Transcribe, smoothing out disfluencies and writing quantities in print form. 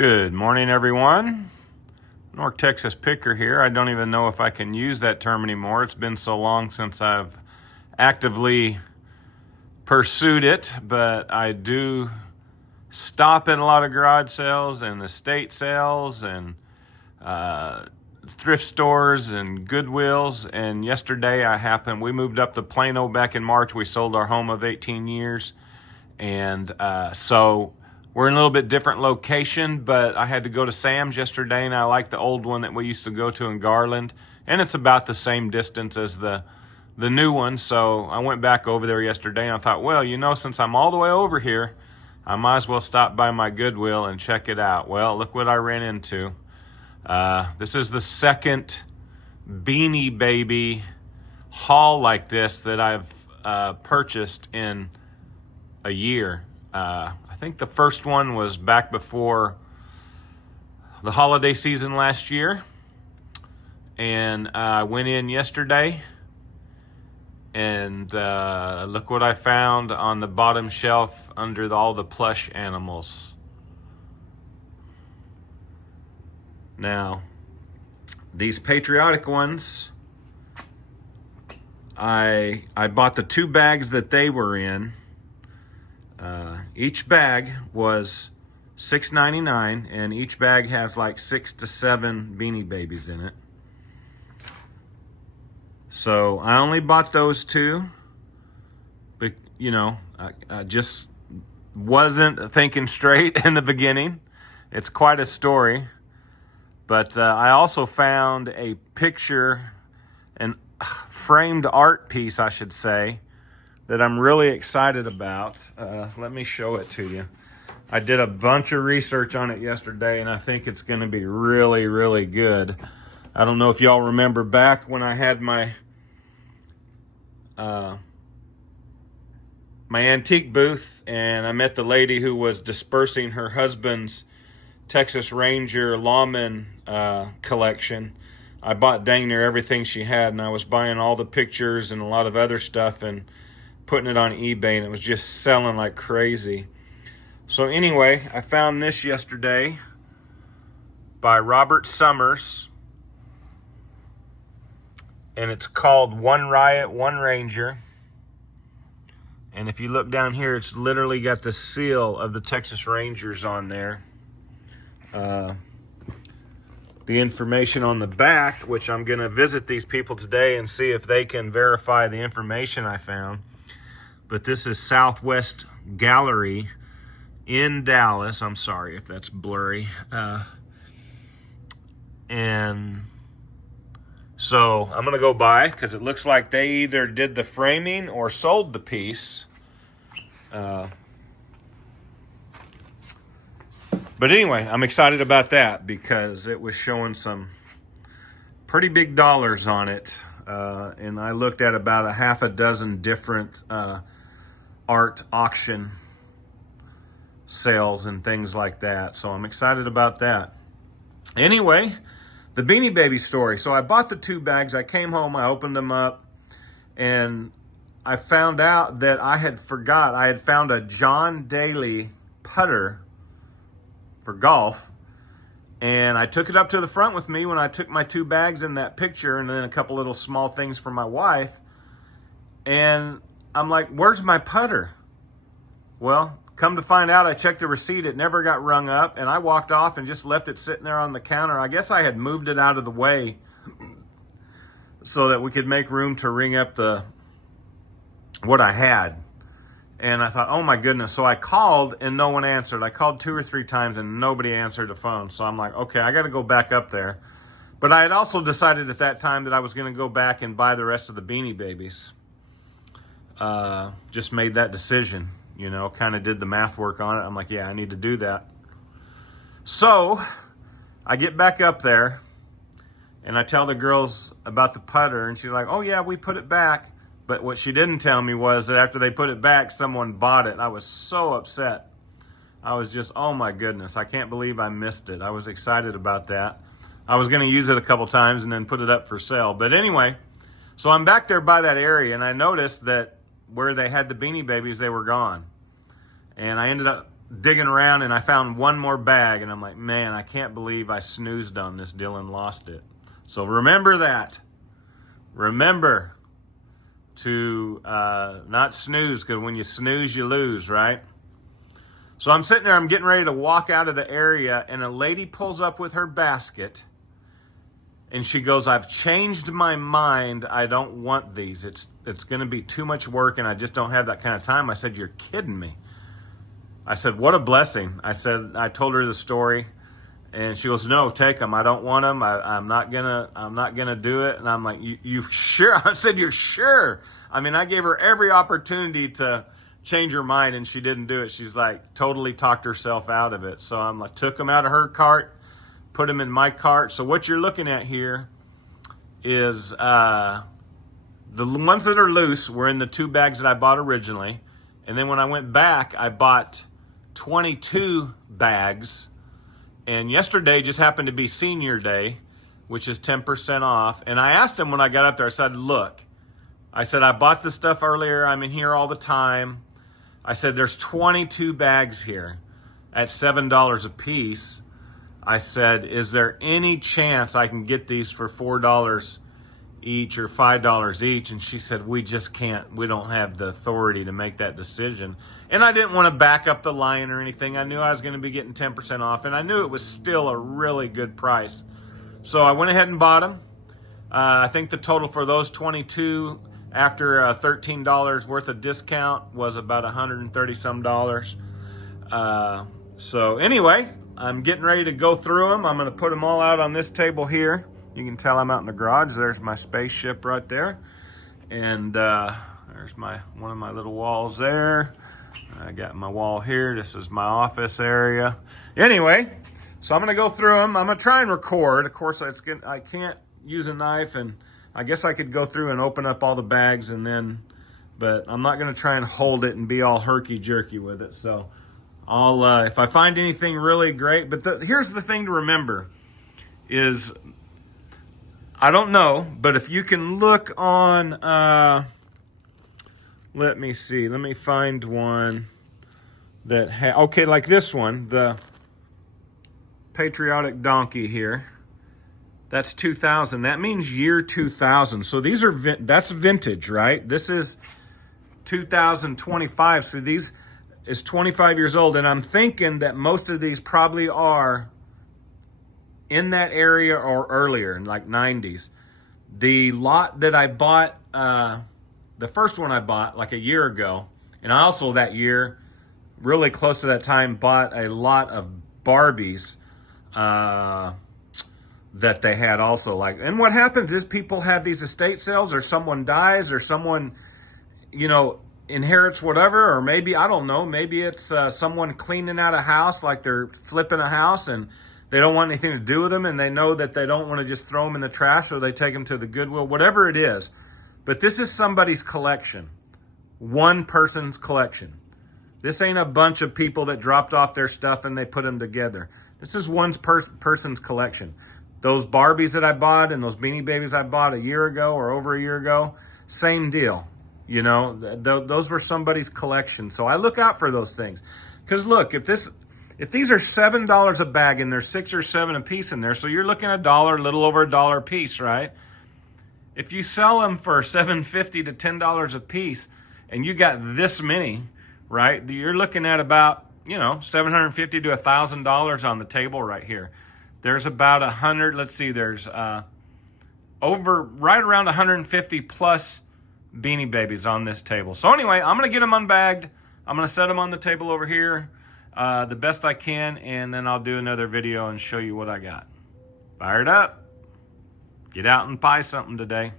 Good morning, everyone. North Texas Picker here. I don't even know if I can use that term anymore. It's been so long since I've actively pursued it, but I do stop at a lot of garage sales and estate sales and thrift stores and Goodwills. And yesterday we moved up to Plano back in March. We sold our home of 18 years. And so we're in a little bit different location, but I had to go to Sam's yesterday, and I like the old one that we used to go to in Garland, and it's about the same distance as the new one. So I went back over there yesterday, and I thought, well, since I'm all the way over here, I might as well stop by my Goodwill and check it out. Well, look what I ran into. This is the second Beanie Baby haul like this that I've purchased in a year. I think the first one was back before the holiday season last year, and I went in yesterday, and look what I found on the bottom shelf under all the plush animals. Now, these patriotic ones, I bought the 2 bags that they were in. Each bag was $6.99, and each bag has like 6 to 7 Beanie Babies in it. So I only bought those 2, but I just wasn't thinking straight in the beginning. It's quite a story. But I also found a picture, an framed art piece, I should say, that I'm really excited about. Let me show it to you. I did a bunch of research on it yesterday, and I think it's going to be really, really good. I don't know if y'all remember back when I had my antique booth, and I met the lady who was dispersing her husband's Texas Ranger lawman collection. I bought dang near everything she had, and I was buying all the pictures and a lot of other stuff and putting it on eBay, and it was just selling like crazy. So anyway, I found this yesterday by Robert Summers, and it's called One Riot, One Ranger. And if you look down here, it's literally got the seal of the Texas Rangers on there. The information on the back, which I'm going to visit these people today and see if they can verify the information I found. But this is Southwest Gallery in Dallas. I'm sorry if that's blurry. And so I'm going to go by because it looks like they either did the framing or sold the piece. But anyway, I'm excited about that because it was showing some pretty big dollars on it. And I looked at about a half a dozen different art auction sales and things like that. So I'm excited about that. Anyway, the Beanie Baby story. So I bought the 2 bags. I came home, I opened them up, and I found out that I had found a John Daly putter for golf, and I took it up to the front with me when I took my 2 bags in that picture, and then a couple little small things for my wife. And I'm like, where's my putter? Well, come to find out, I checked the receipt. It never got rung up, and I walked off and just left it sitting there on the counter. I guess I had moved it out of the way so that we could make room to ring up what I had. And I thought, oh my goodness. So I called and no one answered. I called 2 or 3 times and nobody answered the phone. So I'm like, okay, I got to go back up there. But I had also decided at that time that I was going to go back and buy the rest of the Beanie Babies. Just made that decision, kind of did the math work on it. I'm like, yeah, I need to do that. So I get back up there and I tell the girls about the putter, and she's like, oh yeah, we put it back. But what she didn't tell me was that after they put it back, someone bought it. I was so upset. I was just, oh my goodness, I can't believe I missed it. I was excited about that. I was going to use it a couple times and then put it up for sale. But anyway, so I'm back there by that area, and I noticed that where they had the Beanie Babies, they were gone. And I ended up digging around and I found one more bag, and I'm like, man, I can't believe I snoozed on this deal and lost it. So remember that. Remember to not snooze, because when you snooze, you lose, right? So I'm sitting there, I'm getting ready to walk out of the area, and a lady pulls up with her basket, and she goes, I've changed my mind. I don't want these. It's going to be too much work, and I just don't have that kind of time. I said, you're kidding me. I said, what a blessing. I told her the story, and she goes, no, take them. I don't want them. I'm not gonna do it. And I'm like, you sure? I said, you're sure? I mean, I gave her every opportunity to change her mind, and she didn't do it. She's like totally talked herself out of it. So I'm like, took them out of her cart, put them in my cart. So what you're looking at here is the ones that are loose were in the 2 bags that I bought originally. And then when I went back, I bought 22 bags. And yesterday just happened to be senior day, which is 10% off. And I asked him when I got up there, I said, look, I said, I bought this stuff earlier. I'm in here all the time. I said, there's 22 bags here at $7 a piece. I said, is there any chance I can get these for $4 each or $5 each? And she said, we just can't. We don't have the authority to make that decision. And I didn't want to back up the line or anything. I knew I was going to be getting 10% off, and I knew it was still a really good price. So I went ahead and bought them. I think the total for those 22 after $13 worth of discount was about $130 some. So anyway, I'm getting ready to go through them. I'm going to put them all out on this table here. You can tell I'm out in the garage. There's my spaceship right there. And there's one of my little walls there. I got my wall here. This is my office area. Anyway, so I'm going to go through them. I'm going to try and record. Of course, I can't use a knife, and I guess I could go through and open up all the bags but I'm not going to try and hold it and be all herky-jerky with it. So I'll, if I find anything really great, but here's the thing to remember is, I don't know, but if you can look on, let me see, let me find one that, okay, like this one, the Patriotic Donkey here. That's 2000. That means year 2000. So these are, that's vintage, right? This is 2025. So these is 25 years old. And I'm thinking that most of these probably are in that area or earlier, in like 90s. The lot that I bought, the first one I bought like a year ago, and I also that year, really close to that time, bought a lot of Barbies that they had also. Like, and what happens is people have these estate sales, or someone dies, or someone, inherits whatever, or maybe, I don't know, maybe it's someone cleaning out a house, like they're flipping a house and they don't want anything to do with them, and they know that they don't want to just throw them in the trash, so they take them to the Goodwill, whatever it is. But this is somebody's collection, one person's collection. This ain't a bunch of people that dropped off their stuff and they put them together. This is one person's collection. Those Barbies that I bought and those Beanie Babies I bought a year ago or over a year ago, same deal. Those were somebody's collection. So I look out for those things. Because look, if these are $7 a bag and there's 6 or 7 a piece in there, so you're looking at a little over $1 a piece, right? If you sell them for $7.50 to $10 a piece, and you got this many, right? You're looking at about, $750 to $1,000 on the table right here. There's about 100. Let's see. There's right around 150 plus Beanie Babies on this table. So anyway, I'm gonna get them unbagged. I'm gonna set them on the table over here, the best I can, and then I'll do another video and show you what I got. Fire it up. Get out and buy something today.